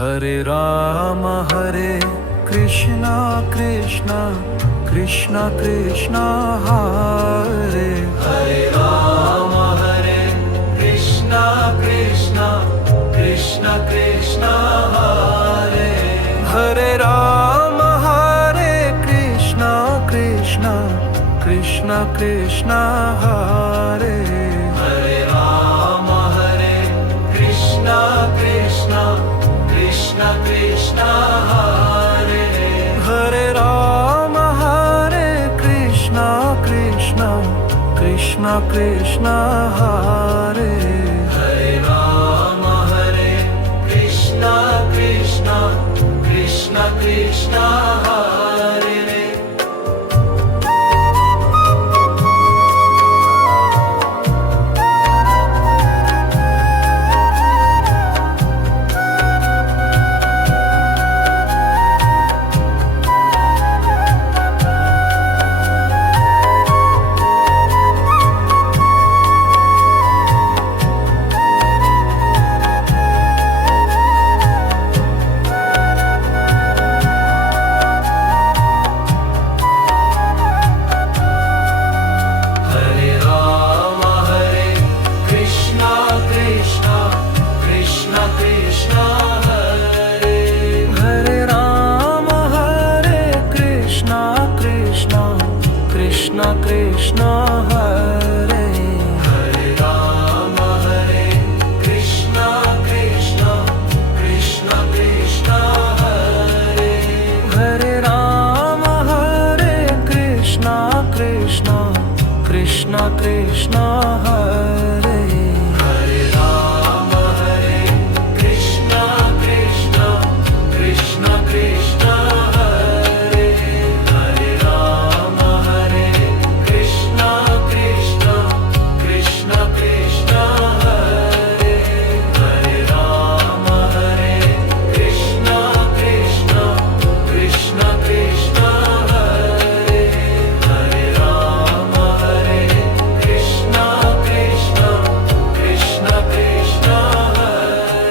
Hare Krishna Krishna Krishna Krishna Hare Hare Ram Hare Krishna Krishna Krishna Krishna Hare Hare Ram Hare Krishna Krishna Krishna Krishna Hare Hare Ram Hare Krishna Krishna Krishna Krishna Hare Hare Ram Hare Krishna Krishna Krishna Krishna Hare Hare Ram Hare Krishna Krishna Krishna Krishna Hare Hare Ram Hare Krishna Krishna Krishna Krishna Hare Hare Ram Hare Krishna Krishna Krishna Krishna Hare Hare Ram Hare Krishna Krishna Krishna Krishna Hare Hare Ram Hare Krishna Krishna Krishna Krishna Hare Hare Ram Hare Krishna Krishna Krishna Krishna Hare Hare Ram Hare Krishna Krishna Krishna Krishna Hare Hare Ram Hare Krishna Krishna Krishna Krishna Hare Hare Ram Hare Krishna Krishna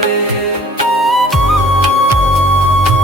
Krishna Krishna Hare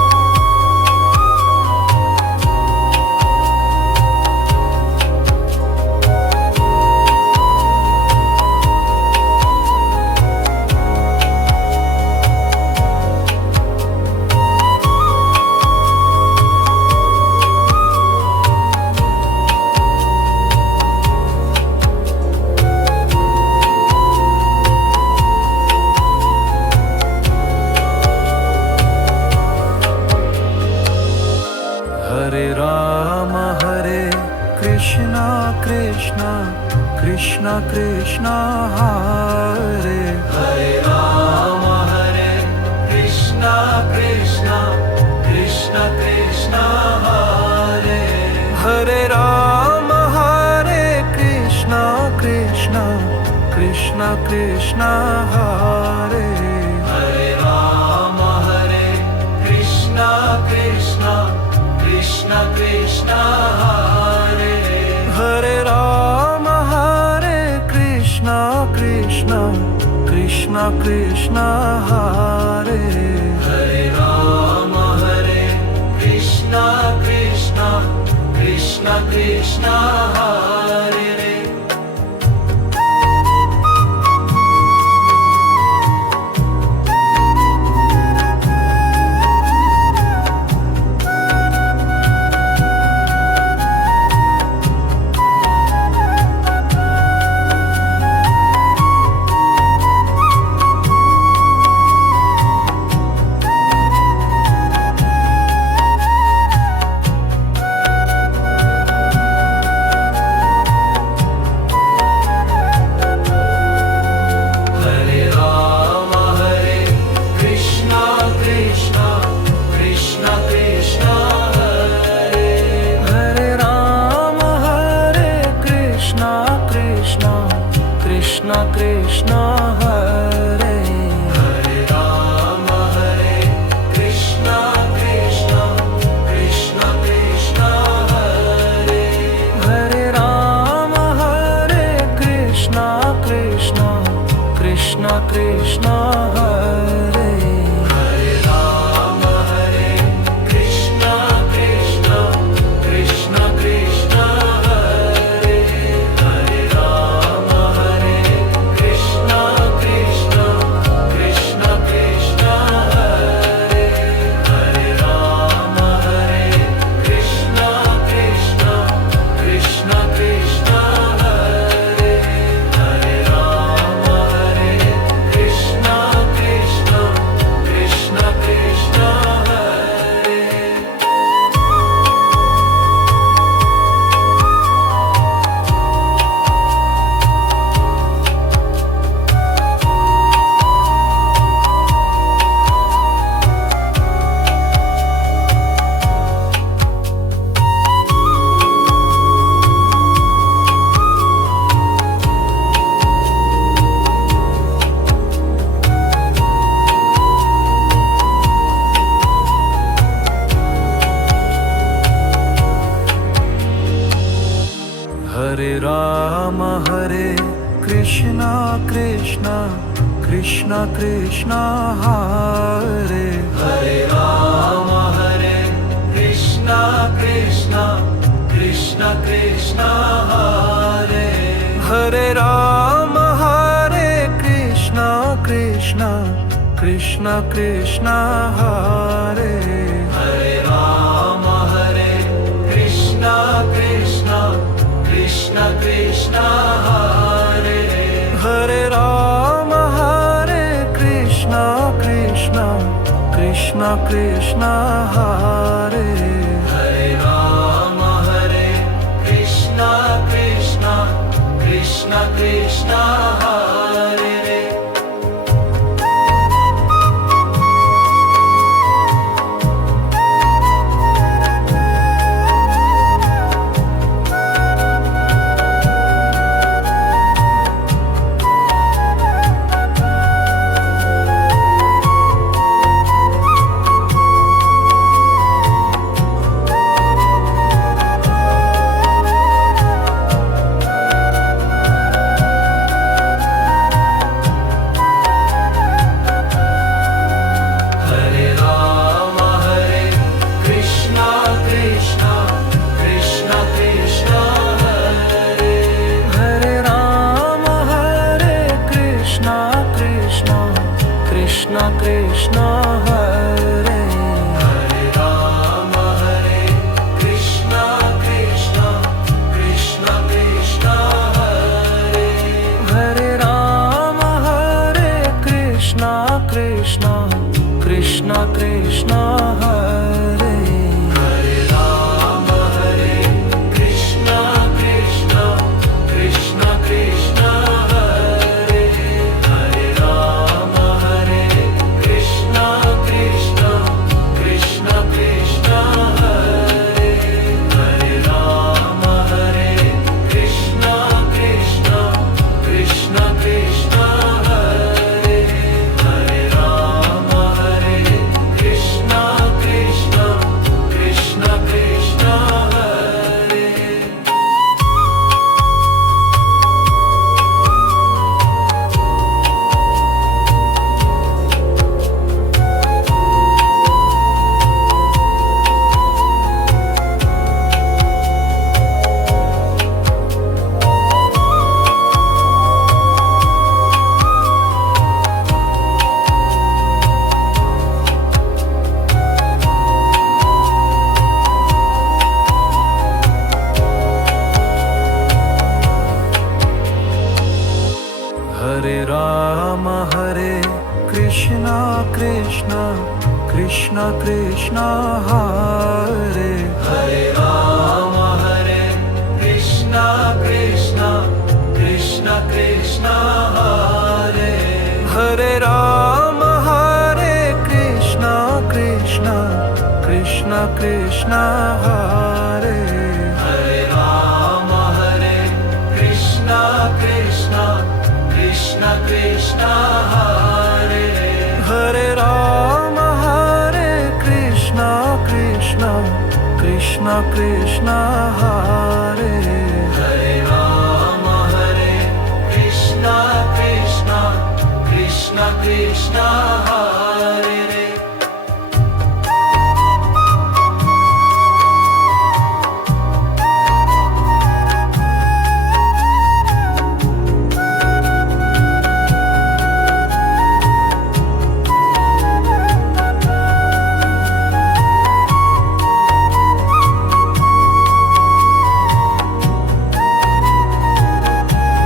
Hare Ram Hare Krishna Krishna Krishna Krishna Hare Hare Ram Hare Krishna Krishna Krishna Krishna Hare Hare Ram Hare Krishna Krishna Krishna Krishna Hare Hare Ram Hare Krishna Krishna Krishna Krishna Hare Hare Ram Hare Krishna Krishna Krishna Krishna Hare Hare Ram Hare Krishna Krishna Krishna Krishna Hare Krishna Krishna Hare Hare Rama Hare Krishna Krishna Krishna Krishna Hare Hare Rama Hare Krishna Krishna Krishna Krishna Hare Hare Rama Hare Krishna Krishna Krishna Krishna Hare Hare Rama Hare Krishna Krishna Krishna Krishna Hare Hare Rama Hare Krishna Krishna Krishna Krishna Hare Hare Rama Hare Krishna Krishna Krishna Krishna Hare Hare Rama Hare Krishna Krishna Krishna Krishna Hare Hare Rama Hare Krishna Krishna Krishna Krishna Hare Hare Rama Hare Krishna Krishna Krishna Krishna Hare Hare Rama Hare Krishna Krishna Krishna Krishna Hare Hare Rama Hare Krishna Krishna Krishna Krishna Hare Hare Rama Hare Krishna Krishna Krishna Krishna Hare Hare Rama Hare Krishna Krishna Krishna Krishna Hare Hare Rama Hare Krishna Krishna Krishna Krishna Hare Hare Rama Hare Krishna Krishna Krishna Krishna Hare Hare Rama Hare Krishna Krishna Krishna Krishna Hare Hare Rama Hare Krishna Krishna Krishna Krishna Hare Hare Rama Hare Krishna Krishna Krishna Krishna Hare Hare Rama Hare Krishna Krishna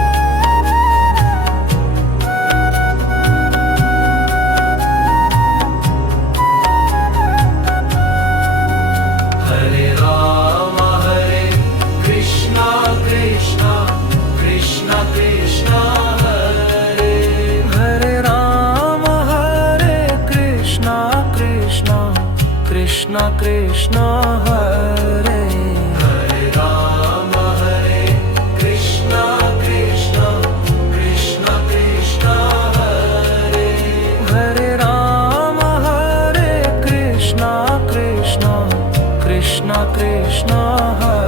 Krishna Krishna Hare Hare Rama Hare Krishna Krishna Krishna Krishna Hare Hare Rama Hare Krishna Krishna Krishna Krishna Hare Hare Rama Hare Krishna Krishna Krishna Krishna Hare Hare Rama Hare Krishna Krishna Krishna Krishna Hare